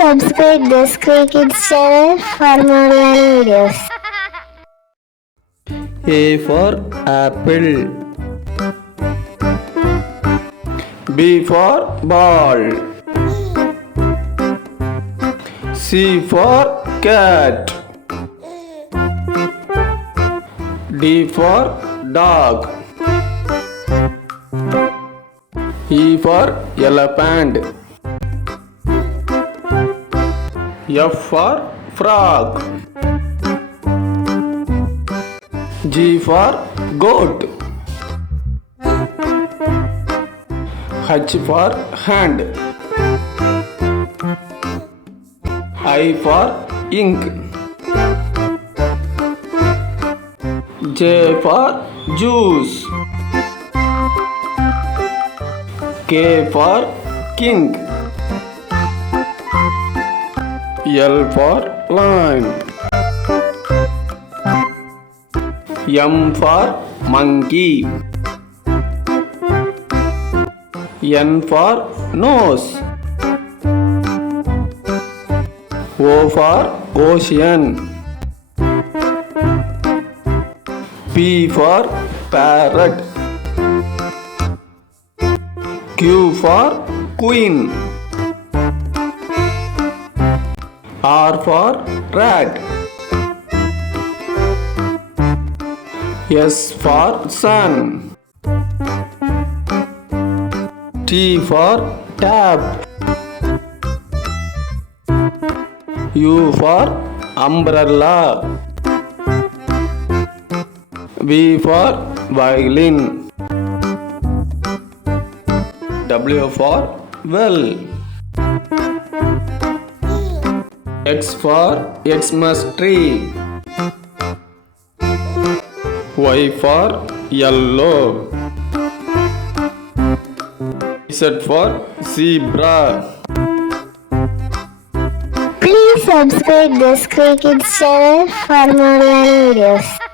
subscribe the Sree Kids channel for more learning videos. A for apple. B for ball. C for cat. D for dog. E for elephant. F for frog. G for goat. H for hand. I for ink. J for juice. K for king. L for lion. M for monkey. N for nose. O for ocean. P for parrot. Q for queen. R for rat. S for sun. T for tap. U for umbrella. V for violin. W for well. X for Xmas tree. Y for yellow. Z for zebra. Please subscribe the Sree Kids channel for more learning videos.